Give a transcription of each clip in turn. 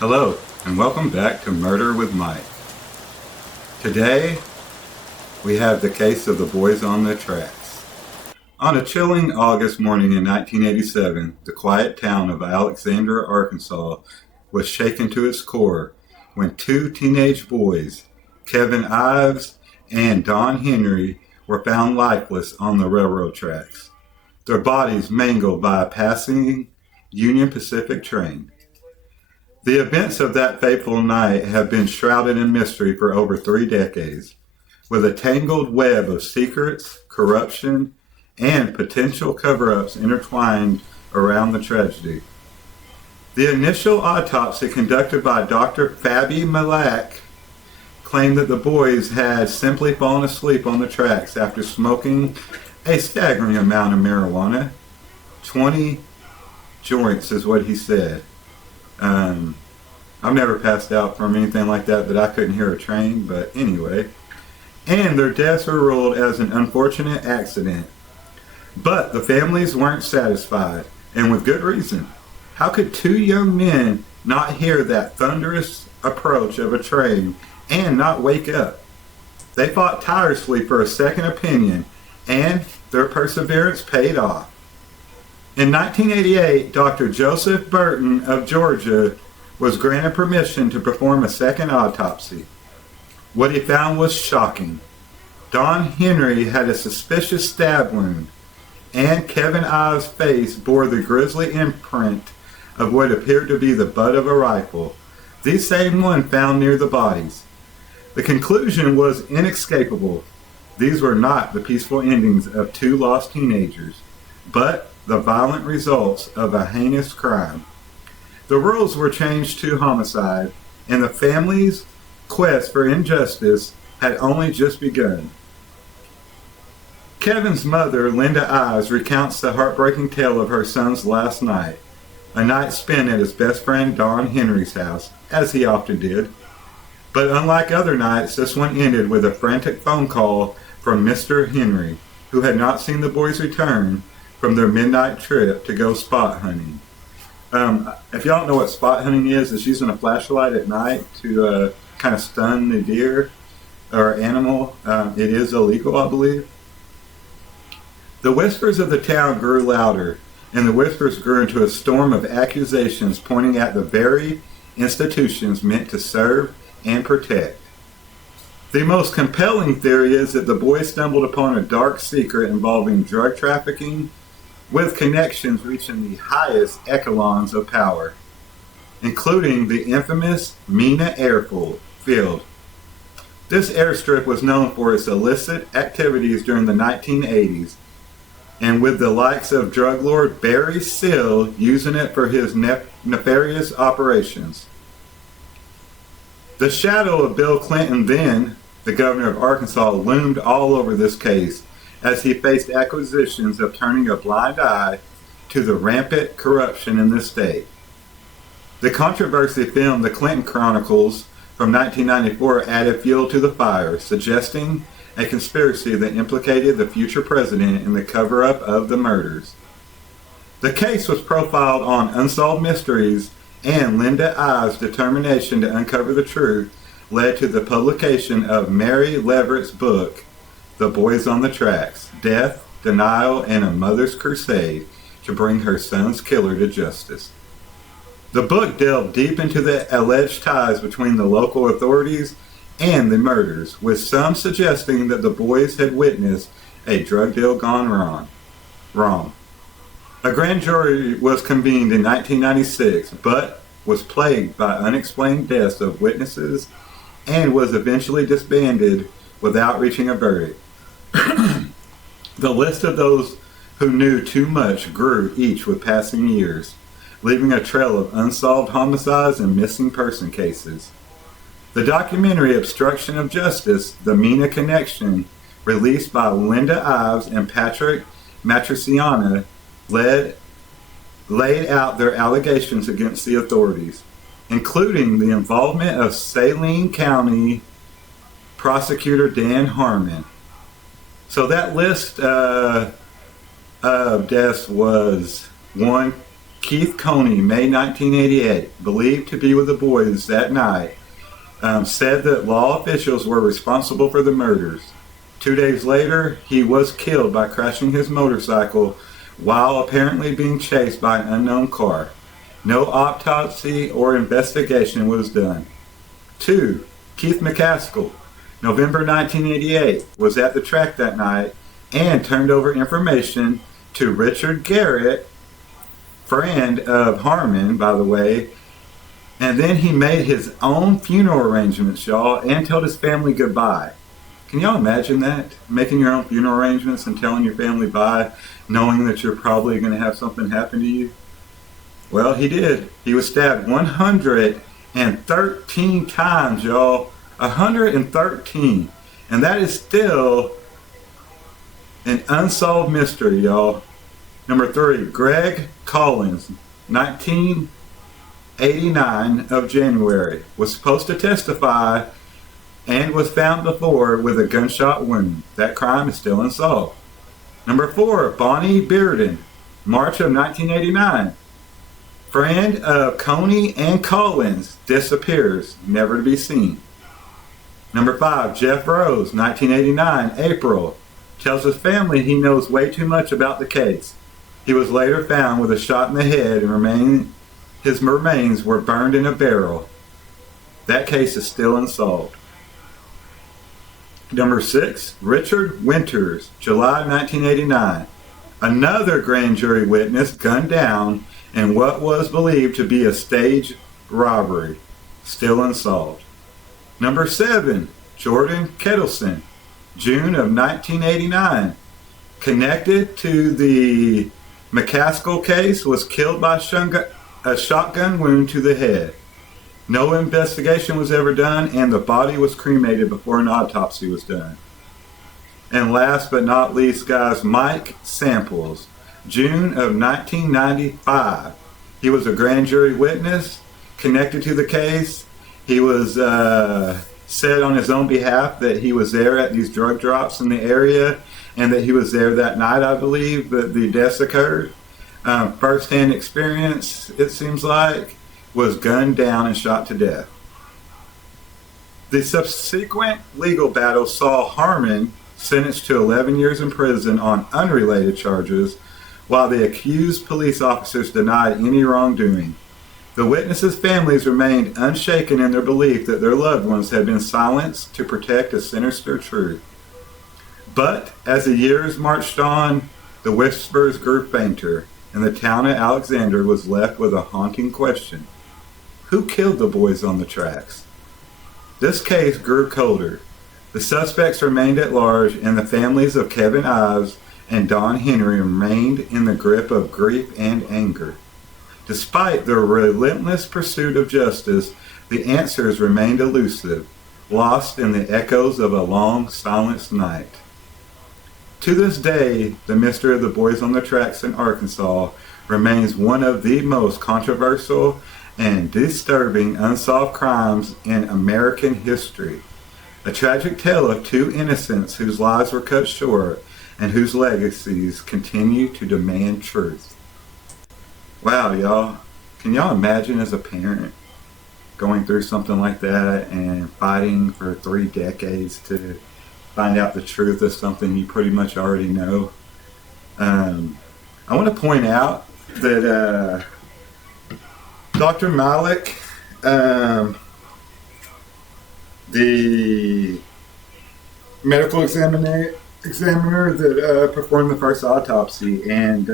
Hello, and welcome back to Murder with Mike. Today, we have the case of the boys on the tracks. On a chilling August morning in 1987, the quiet town of Alexandria, Arkansas, was shaken to its core when two teenage boys, Kevin Ives and Don Henry, were found lifeless on the railroad tracks, their bodies mangled by a passing Union Pacific train. The events of that fateful night have been shrouded in mystery for over 3 decades, with a tangled web of secrets, corruption, and potential cover-ups intertwined around the tragedy. The initial autopsy conducted by Dr. Fabi Malak claimed that the boys had simply fallen asleep on the tracks after smoking a staggering amount of marijuana. 20 joints is what he said. I've never passed out from anything like that I couldn't hear a train, but anyway. And their deaths were ruled as an unfortunate accident. But the families weren't satisfied, and with good reason. How could two young men not hear that thunderous approach of a train and not wake up? They fought tirelessly for a second opinion, and their perseverance paid off. In 1988, Dr. Joseph Burton of Georgia was granted permission to perform a second autopsy. What he found was shocking. Don Henry had a suspicious stab wound, and Kevin Ives' face bore the grisly imprint of what appeared to be the butt of a rifle, the same one found near the bodies. The conclusion was inescapable. These were not the peaceful endings of two lost teenagers, but the violent results of a heinous crime. The rules were changed to homicide, and the family's quest for injustice had only just begun. Kevin's mother, Linda Ives, recounts the heartbreaking tale of her son's last night, a night spent at his best friend Don Henry's house, as he often did. But unlike other nights, this one ended with a frantic phone call from Mr. Henry, who had not seen the boys return from their midnight trip to go spot hunting. If y'all don't know what spot hunting is, it's using a flashlight at night to kind of stun the deer or animal. It is illegal, I believe. The whispers of the town grew louder, and the whispers grew into a storm of accusations pointing at the very institutions meant to serve and protect. The most compelling theory is that the boys stumbled upon a dark secret involving drug trafficking, with connections reaching the highest echelons of power, including the infamous Mena Airfield. This airstrip was known for its illicit activities during the 1980s, and with the likes of drug lord Barry Seal using it for his nefarious operations. The shadow of Bill Clinton, then the governor of Arkansas, loomed all over this case, as he faced accusations of turning a blind eye to the rampant corruption in the state. The controversy film The Clinton Chronicles from 1994 added fuel to the fire, suggesting a conspiracy that implicated the future president in the cover-up of the murders. The case was profiled on Unsolved Mysteries, and Linda Ives' determination to uncover the truth led to the publication of Mary Leverett's book, The Boys on the Tracks: Death, Denial, and a Mother's Crusade to bring her son's killer to justice. The book delved deep into the alleged ties between the local authorities and the murders, with some suggesting that the boys had witnessed a drug deal gone wrong. A grand jury was convened in 1996, but was plagued by unexplained deaths of witnesses and was eventually disbanded without reaching a verdict. The list of those who knew too much grew each with passing years, leaving a trail of unsolved homicides and missing person cases. The documentary Obstruction of Justice, The Mena Connection, released by Linda Ives and Patrick Matriciana, laid out their allegations against the authorities, including the involvement of Saline County Prosecutor Dan Harmon. So that list of deaths was 1, Keith Coney, May 1988, believed to be with the boys that night, said that law officials were responsible for the murders. 2 days later, he was killed by crashing his motorcycle while apparently being chased by an unknown car. No autopsy or investigation was done. 2. Keith McCaskill, November 1988, was at the track that night and turned over information to Richard Garrett, friend of Harmon, by the way, and then he made his own funeral arrangements, y'all, and told his family goodbye. Can y'all imagine that? Making your own funeral arrangements and telling your family bye, knowing that you're probably going to have something happen to you? Well, he did. He was stabbed 113 times, y'all. 113. And that is still an unsolved mystery, y'all. Number 3, Greg Collins, 1989 of January, was supposed to testify and was found before with a gunshot wound. That crime is still unsolved. Number 4, Bonnie Bearden, March of 1989. Friend of Coney and Collins disappears, never to be seen. Number 5, Jeff Rose, 1989, April, tells his family he knows way too much about the case. He was later found with a shot in the head and his remains were burned in a barrel. That case is still unsolved. Number 6, Richard Winters, July 1989. Another grand jury witness gunned down in what was believed to be a staged robbery. Still unsolved. Number 7, Jordan Kettleson, June of 1989. Connected to the McCaskill case, was killed by a shotgun wound to the head. No investigation was ever done, and the body was cremated before an autopsy was done. And last but not least, guys, Mike Samples, June of 1995. He was a grand jury witness connected to the case. He was said on his own behalf that he was there at these drug drops in the area and that he was there that night, I believe, that the deaths occurred. First-hand experience, it seems like, was gunned down and shot to death. The subsequent legal battle saw Harmon sentenced to 11 years in prison on unrelated charges, while the accused police officers denied any wrongdoing. The witnesses' families remained unshaken in their belief that their loved ones had been silenced to protect a sinister truth. But as the years marched on, the whispers grew fainter, and the town of Alexander was left with a haunting question. Who killed the boys on the tracks? This case grew colder. The suspects remained at large, and the families of Kevin Ives and Don Henry remained in the grip of grief and anger. Despite their relentless pursuit of justice, the answers remained elusive, lost in the echoes of a long, silenced night. To this day, the mystery of the boys on the tracks in Arkansas remains one of the most controversial and disturbing unsolved crimes in American history. A tragic tale of two innocents whose lives were cut short and whose legacies continue to demand truth. Wow, y'all. Can y'all imagine as a parent going through something like that and fighting for 3 decades to find out the truth of something you pretty much already know? I want to point out that Dr. Malik, the medical examiner that performed the first autopsy, and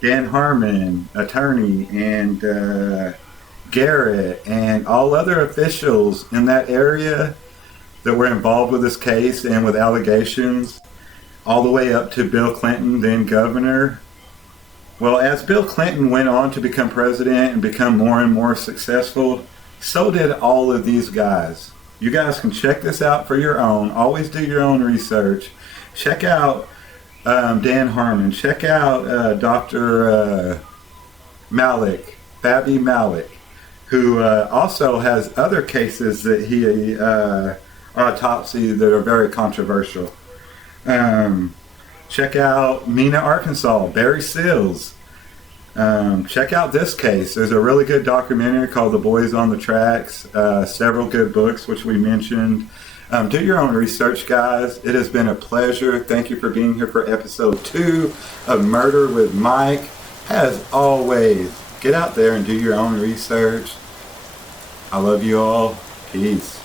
Dan Harmon, attorney, and Garrett, and all other officials in that area that were involved with this case and with allegations, all the way up to Bill Clinton, then governor. Well, as Bill Clinton went on to become president and become more and more successful, so did all of these guys. You guys can check this out for your own. Always do your own research. Check out Dan Harmon. Check out Dr. Malik, Fabi Malik, who also has other cases that he autopsy that are very controversial. Check out Mena, Arkansas, Barry Sills. Check out this case. There's a really good documentary called The Boys on the Tracks, several good books, which we mentioned. Do your own research, guys. It has been a pleasure. Thank you for being here for episode 2 of Murder with Mike. As always, get out there and do your own research. I love you all. Peace.